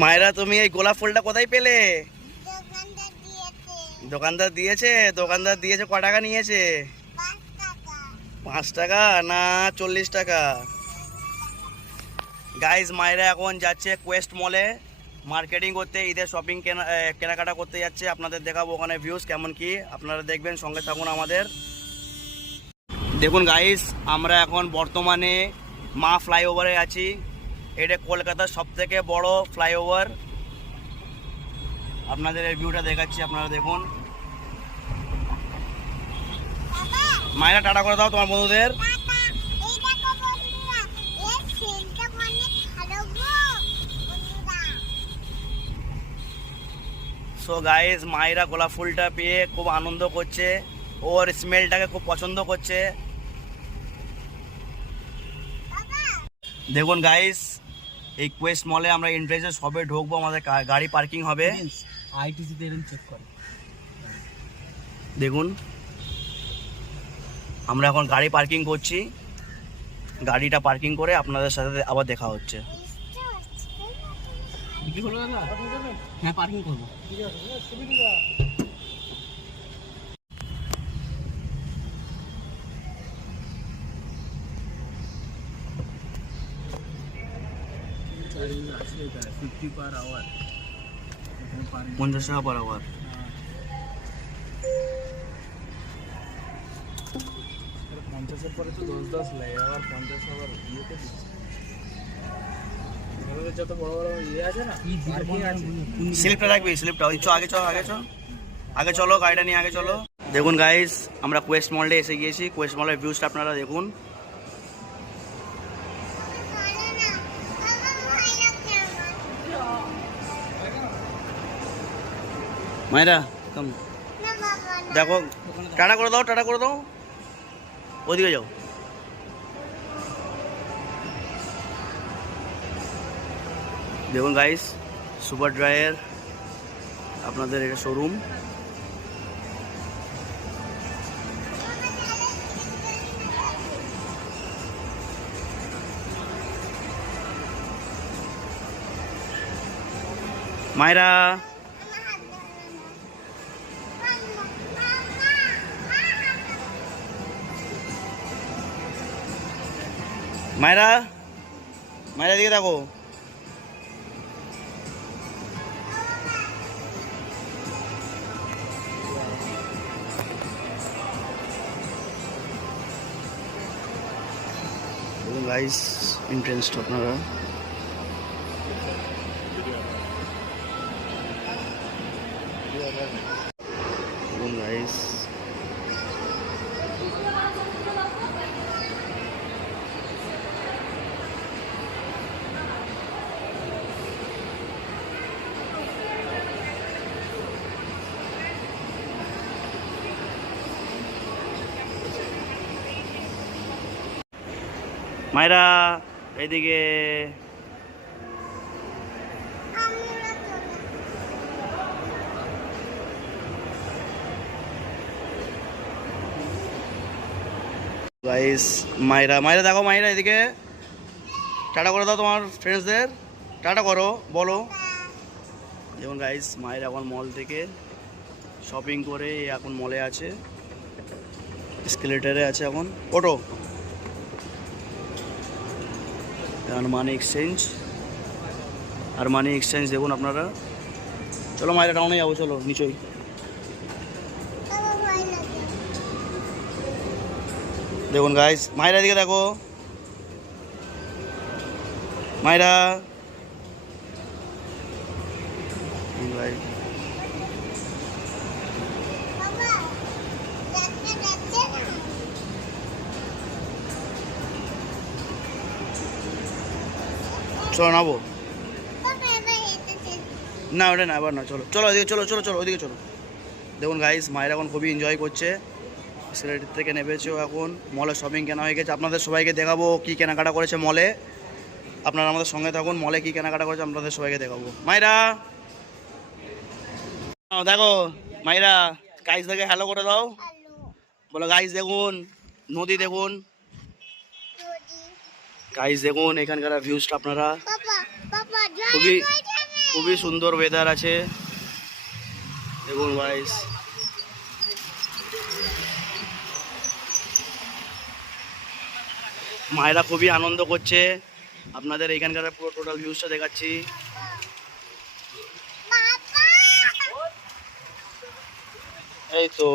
মায়ের, তুমি এই গোলাপ ফুলটা কোথায় পেলে? দোকানদার দিয়েছে দোকানদার দিয়েছে, ক টাকা নিয়েছে? পাঁচ টাকা, না চল্লিশ টাকা। গাইজ মায়েরা এখন যাচ্ছে কোয়েস্ট মলে মার্কেটিং করতে, ঈদের শপিং কেনা কেনাকাটা করতে যাচ্ছে। আপনাদের দেখাবো ওখানে ভিউজ কেমন কি। আপনারা দেখবেন, সঙ্গে থাকুন আমাদের। দেখুন গাইস আমরা এখন বর্তমানে মা ফ্লাইওভারে আছি। এটা কলকাতার সব থেকে বড় ফ্লাইওভার। আপনাদের এই ভিউটা দেখাচ্ছি আপনারা দেখুন। মায়েরা টাটা করে দাও তোমার বন্ধুদের। এর সো গাইস মায়েরা গোলাপ ফুলটা পেয়ে খুব আনন্দ করছে। ওর স্মেলটাকে খুব পছন্দ করছে। দেখুন গাইস এই কোয়েস্ট মলে আমরা এন্ট্রেন্সে সবে ঢুকবো আমাদের গাড়ি পার্কিং হবে। আইটিসিতে এরকম চেক করে দেখুন আমরা এখন গাড়ি পার্কিং করছি। গাড়িটা পার্কিং করে আপনাদের সাথে আবার দেখা হচ্ছে। কি হলো দাদা? হ্যাঁ পার্কিং করব ফিফটি পার আওয়ার পঞ্চাশ টাকা পার না স্লিপটা রাখবি স্লিপটা ওই চ, আগে চ আগে চ। আগে চলো, গাড়িটা নিয়ে আগে চলো। দেখুন গাইস আমরা কোয়েস্ট মলে এসে গিয়েছি। কোয়েস্ট মলের ভিউজটা আপনারা দেখুন। মায়েরা কম দেখো, টাটা করে দাও, টাটা করে দাও। ওদিকে যাও। দেখুন গাইস সুপার ড্রায়ার আপনাদের এটা শোরুম মায়েরা মায়েরা মায়েরা দিকে দেখো। গাইস ইন্টারেস্ট আপনারা। গাইস মায়েরা এইদিকে গাইস মায়েরা মায়েরা দেখো, মায়েরা এদিকে। টাটা করে দাও তোমার ফ্রেন্ডসদের টাটা করো, বলো। যেমন গাইস মায়ের এখন মল থেকে শপিং করে এখন মলে আছে। স্কেলেটারে আছে এখন। ওটো এখন মানি এক্সচেঞ্জ আর মানি এক্সচেঞ্জ দেখুন আপনারা। চলো মায়েরা টাউনে যাব, চলো, নিচই। দেখুন গাইস মায়েরা দিকে দেখো। মায়েরা চলো নাবো না ওটা না এবার না চলো। চলো ওদিকে চলো চলো চলো ওদিকে চলো। দেখুন গাইস মায়ের এখন খুবই এনজয় করছে। সিলেট থেকে নেমেছে ও এখন মলে শপিং কেনা হয়ে গেছে। আপনাদের সবাইকে দেখাবো কি কেনাকাটা করেছে মলে আপনারা আমাদের সঙ্গে থাকুন মলে কি কেনাকাটা করেছে আপনাদের সবাইকে দেখাবো। মাইরা দেখো মাইরা গাইস দেখে হ্যালো করে দাও। বলো গাইস দেখুন নদী দেখুন। গাইস দেখুন এখানকার ভিউজটা আপনারা খুবই খুবই সুন্দর ওয়েদার আছে। দেখুন গাইস মায়েরা খুবই আনন্দ করছে। আপনাদের এখানকার পুরো টোটাল ভিউজটা দেখাচ্ছি। এই তো।